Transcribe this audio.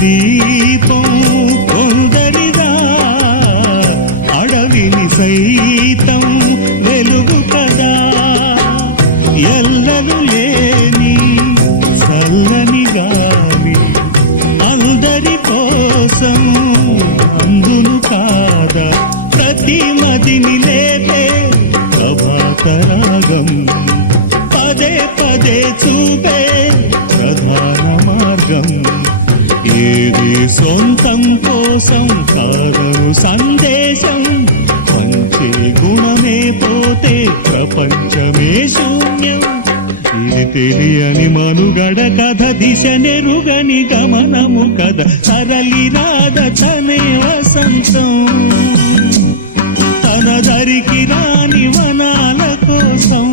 దీపం కొందరిదా, అడవిని సైతం వెలుగు కదా. ఎల్లలు లేని చల్లని గాలి అందరి కోసం అందును కాదా. ప్రతి మదిని లేపే ప్రభాత రాగం పదే పదే చూపే ప్రధాన మార్గం. ఏది సొంతం కోసం కాదను సందేశం, మంచి గుణమే పోతే ప్రపంచమే శూన్యం. ఇది తెలియని మనుగడ కథ, దిశ నెరుగని గమనము కథ, సరళి రాధ తనే వసంతం. తన దరికి రాని వనాల కోసం